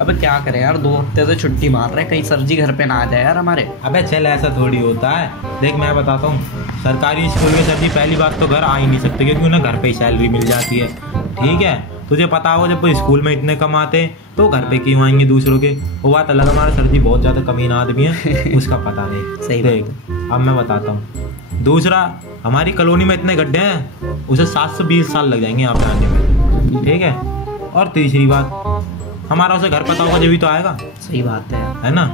अबे क्या करें यार, 2 हफ्ते से छुट्टी मार रहे, कहीं सर जी घर पे ना आ जाए यार हमारे। अबे चल, ऐसा थोड़ी होता है। देख मैं बताता हूँ, सरकारी स्कूल में सर जी पहली बात तो घर आ ही नहीं सकते, क्योंकि उन्हें घर पे ही सैलरी मिल जाती है। ठीक है, तुझे पता होगा जब वो स्कूल में इतने कमाते तो घर पे क्यों आएंगे दूसरों के। वो बात अलग, हमारे सर जी बहुत ज़्यादा कमीना आदमी है, उसका पता नहीं। सही देख अब मैं बताता हूँ। दूसरा, हमारी कॉलोनी में इतने गड्ढे हैं, उसे 720 साल लग जाएंगे यहाँ पे आने में। ठीक है, और तीसरी बात, हमारा उसे घर पता होगा जब भी तो आएगा। सही बात है ना।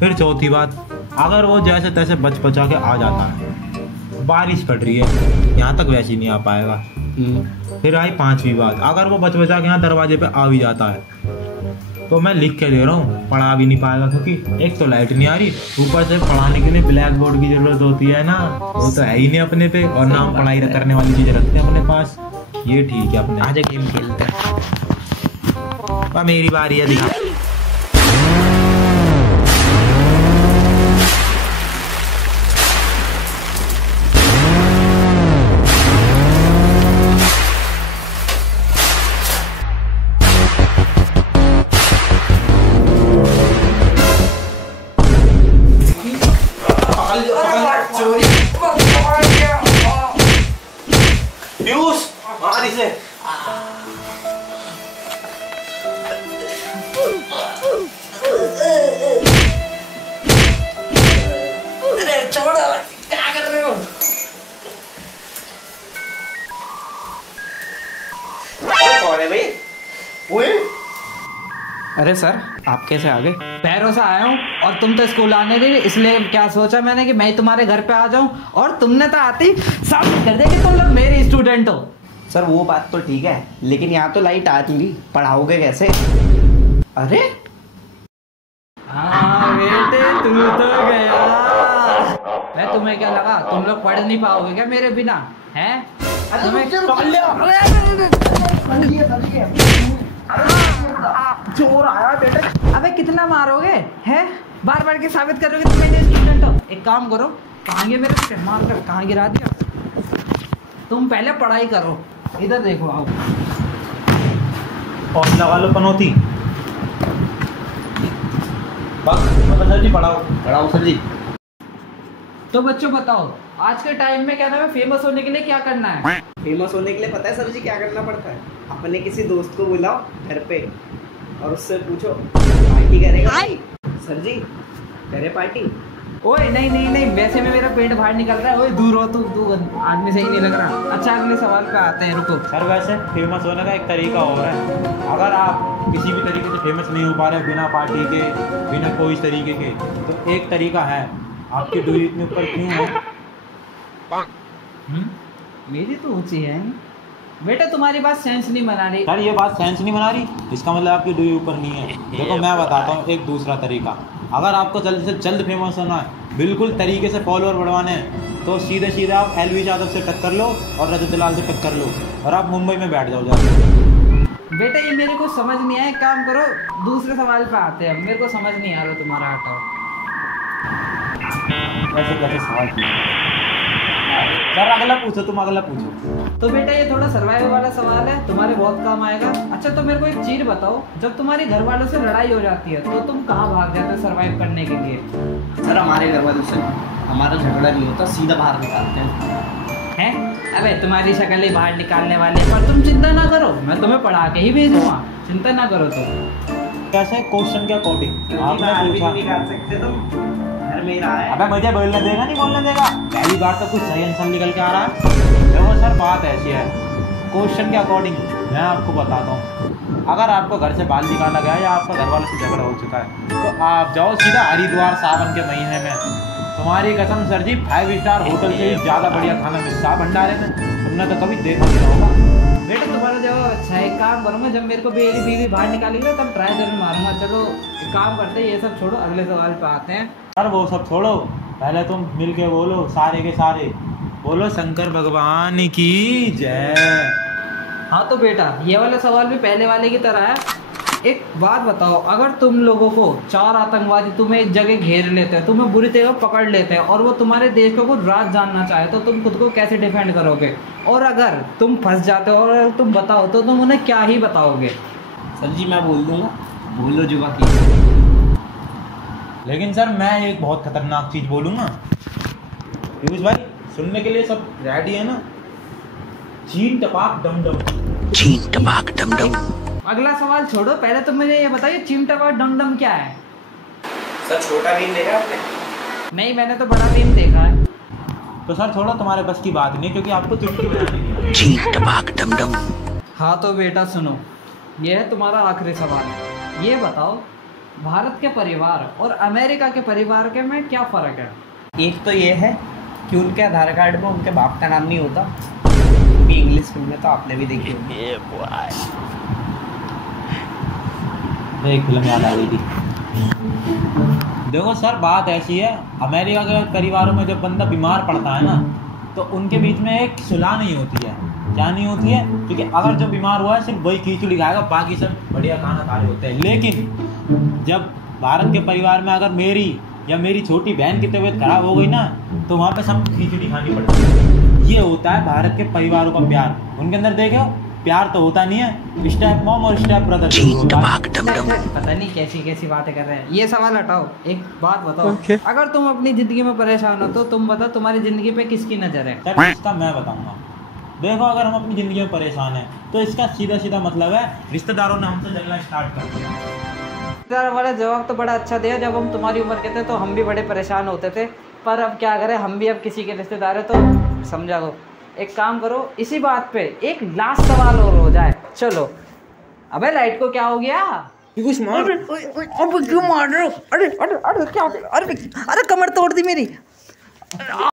फिर चौथी बात, अगर वो जैसे तैसे बच बचा के आ जाता है, बारिश पड़ रही है यहाँ तक, वैसे ही नहीं आ पाएगा। फिर आई पांचवी बात, अगर वो बच बचा के यहाँ दरवाजे पे आ भी जाता है तो मैं लिख के दे रहा हूँ, पढ़ा भी नहीं पाएगा, क्योंकि एक तो लाइट नहीं आ रही, ऊपर से पढ़ाने के लिए ब्लैक बोर्ड की जरूरत होती है ना, वो तो है ही नहीं अपने पे, और ना हम पढ़ाई करने वाली चीजें रखते हैं अपने पास। ये ठीक है, अपने आज गेम खेलते हैं। मेरी बारी है, दिखा। अरे सर, आप कैसे आ गए? पैरों से आया हूँ, और तुम तो स्कूल आने दी, इसलिए क्या सोचा मैंने कि मैं ही तुम्हारे घर पे आ जाऊँ, और तुमने तो आती साबित कर दिया कि तुम लोग मेरे स्टूडेंट हो। सर वो बात तो ठीक है, लेकिन यहाँ तो लाइट आ नहीं रही, पढ़ाओगे कैसे? अरे हाँ बेटे, तू तो गया। मैं तुम्हें क्या लगा तुम लोग पढ़ नहीं पाओगे क्या मेरे बिना? हैं? चोर आया बेटे। अबे कितना मारोगे? हैं? बार बार के साबित करोगे तुम मेरे स्टूडेंट हो। एक काम करो, कहाँ गए मेरे बेटे? मार कर कहाँ गिरा दिया? तुम पहले पढ़ाई करो, इधर देखो आओ। और लगा लो पनौती। सर जी पढ़ाओ सर जी। तो बच्चों बताओ, आज के टाइम में क्या नाम है, फेमस होने के लिए क्या करना है? फेमस होने के लिए पता है सर जी क्या करना पड़ता है? अपने किसी दोस्त को बुलाओ घर पे और उससे पूछो पार्टी करेगा। सर जी करे पार्टी। ओए नहीं नहीं नहीं, वैसे में मेरा पेट बाहर निकल रहा है। ओए दूर हो, तू आदमी सही नहीं लग रहा। अच्छा अगले सवाल पे आते हैं, रुको। सर वैसे फेमस होने का एक तरीका और है, अगर आप किसी भी तरीके से फेमस नहीं हो पा रहे बिना पार्टी के, बिना कोई तरीके के, तो एक तरीका है। आपकी दूरी इतने ऊपर क्यों है? मेरी तो ऊंची है बेटा, तुम्हारी बात सेंस नहीं बना रही। सर ये बात सेंस नहीं बना रही, इसका मतलब आपकी दूरी ऊपर नहीं है। देखो मैं बताता हूँ एक दूसरा तरीका, अगर आपको जल्द से जल्द फेमस होना है, बिल्कुल तरीके से फॉलोअर बढ़वाने हैं, तो सीधे सीधे आप एलवी यादव से टक्कर लो और रजत दलाल से टक्कर लो और आप मुंबई में बैठ जाओ जाके। बेटा ये मेरे को समझ नहीं आया, काम करो दूसरे सवाल पे आते हैं। मेरे को समझ नहीं आ रहा तुम्हारा, हटाओ। कैसे कैसे सवाल किया सर? अगला पूछो, तुम अगला पूछो। तो बेटा ये थोड़ा सर्वाइवल वाला सवाल है, तुम्हारे बहुत काम आएगा। अच्छा तो मेरे को एक चीज बताओ, जब तुम्हारे घर वालों से लड़ाई हो जाती है तो तुम कहाँ भाग जाते हो सर्वाइव करने के लिए? सर हमारे घर वालों से हमारा झगड़ा नहीं होता, सीधा बाहर निकालते हैं। अबे तुम्हारी शक्ल ही बाहर निकालने वाले, पर तुम चिंता ना करो, मैं तुम्हें पढ़ा के ही भेजूंगा, चिंता ना करो तुम। कैसे क्वेश्चन के अकॉर्डिंग आपने पूछा? निकाल सकते तुम, घर में रहा है। अबे मुझे बोलने देगा, नहीं बोलने देगा? पहली बार तो कुछ सही आंसर निकल के आ रहा है। देखो सर बात ऐसी है, क्वेश्चन के अकॉर्डिंग मैं आपको बताता हूँ। अगर आपको घर से बाहर निकाला गया या आपका घर वालों से झगड़ा हो चुका है, तो आप जाओ सीधा हरिद्वार सावन के महीने में। तुम्हारी कसम सर जी 5 स्टार होटल से ही ज़्यादा बढ़िया खाना मिलता है भंडारे में, तुमने तो कभी देखा नहीं होगा। बेटा तुम्हारा जवाब अच्छा है, एक काम करूँगा, जब मेरे को मेरी बीवी बाहर निकालेगी तब ट्राई जरूर मारूंगा। चलो एक काम करते हैं, ये सब छोड़ो, अगले सवाल पे आते हैं। सर वो सब छोड़ो, पहले तुम मिल के बोलो सारे के सारे, बोलो शंकर भगवान की जय। हाँ तो बेटा ये वाला सवाल भी पहले वाले की तरह है। एक बात बताओ, अगर तुम लोगों को 4 आतंकवादी तुम्हें एक जगह घेर लेते हैं, तुम्हें बुरी तरह पकड़ लेते हैं और वो तुम्हारे देश को कुछ राज जानना चाहे, तो तुम खुद को कैसे डिफेंड करोगे? और अगर तुम फंस जाते हो और तुम बताओ तो तुम उन्हें क्या ही बताओगे? सर जी मैं बोल दूंगा बोलो जुबा की। लेकिन सर मैं एक बहुत खतरनाक चीज बोलूंगा। पीयूष भाई सुनने के लिए सब रेडी है ना? चीन टपाक डम डम। चीन टपाक डम डम। अगला सवाल छोड़ो, पहले तो मुझे ये बताइए चिमटा डम डम क्या है? सर छोटा भीम देखा आपने? नहीं, मैंने तो बड़ा भीम देखा है। तो सर थोड़ा तुम्हारे बस की बात नहीं, क्योंकि आपको चुटकी बजानी नहीं आती। चीन टपाक डम डम। हाँ तो बेटा सुनो, ये है तुम्हारा आखिरी सवाल। ये बताओ भारत के परिवार और अमेरिका के परिवार के में क्या फ़र्क है? एक तो ये है कि उनके आधार कार्ड में उनके बाप का नाम नहीं होता, क्योंकि इंग्लिश फिल्में तो आपने भी देखी होगी। एक फिल्म याद आ गई थी। देखो सर बात ऐसी है, अमेरिका के परिवारों में जब बंदा बीमार पड़ता है ना, तो उनके बीच में एक सुलह नहीं होती है। क्या नहीं होती है? क्योंकि अगर जो बीमार हुआ है सिर्फ वही खिचड़ी खाएगा, बाकी सब बढ़िया खाना खा रहे होते हैं। लेकिन जब भारत के परिवार में अगर मेरी या मेरी छोटी बहन की तबीयत खराब हो गई ना, तो वहाँ पे सब खिचड़ी खानी पड़ती है। ये होता है भारत के परिवारों का प्यार। उनके अंदर देखो प्यार तो होता नहीं है, स्टेप मॉम और स्टेप ब्रदर। पता नहीं कैसी कैसी बातें कर रहे हैं। ये सवाल हटाओ, एक बात बताओ। अगर तुम अपनी जिंदगी में परेशान हो तो तुम बताओ तुम्हारी जिंदगी पे किसकी नजर है? सर इसका मैं बताऊंगा। देखो अगर हम अपनी जिंदगी में परेशान हैं तो इसका सीधा सीधा मतलब है रिश्तेदारों ने हमसे जलना स्टार्ट कर दिया। रिश्तेदार वाला जवाब तो बड़ा अच्छा दिया। जब हम तुम्हारी उम्र के थे तो हम भी बड़े परेशान होते थे, पर अब क्या करें, हम भी अब किसी के रिश्तेदार है तो समझा लो। एक काम करो, इसी बात पे एक लास्ट सवाल और हो जाए। चलो। अबे लाइट को क्या हो गया? कुछ मार। अरे क्यों मार रहे हो? अरे कमर तोड़ दी मेरी।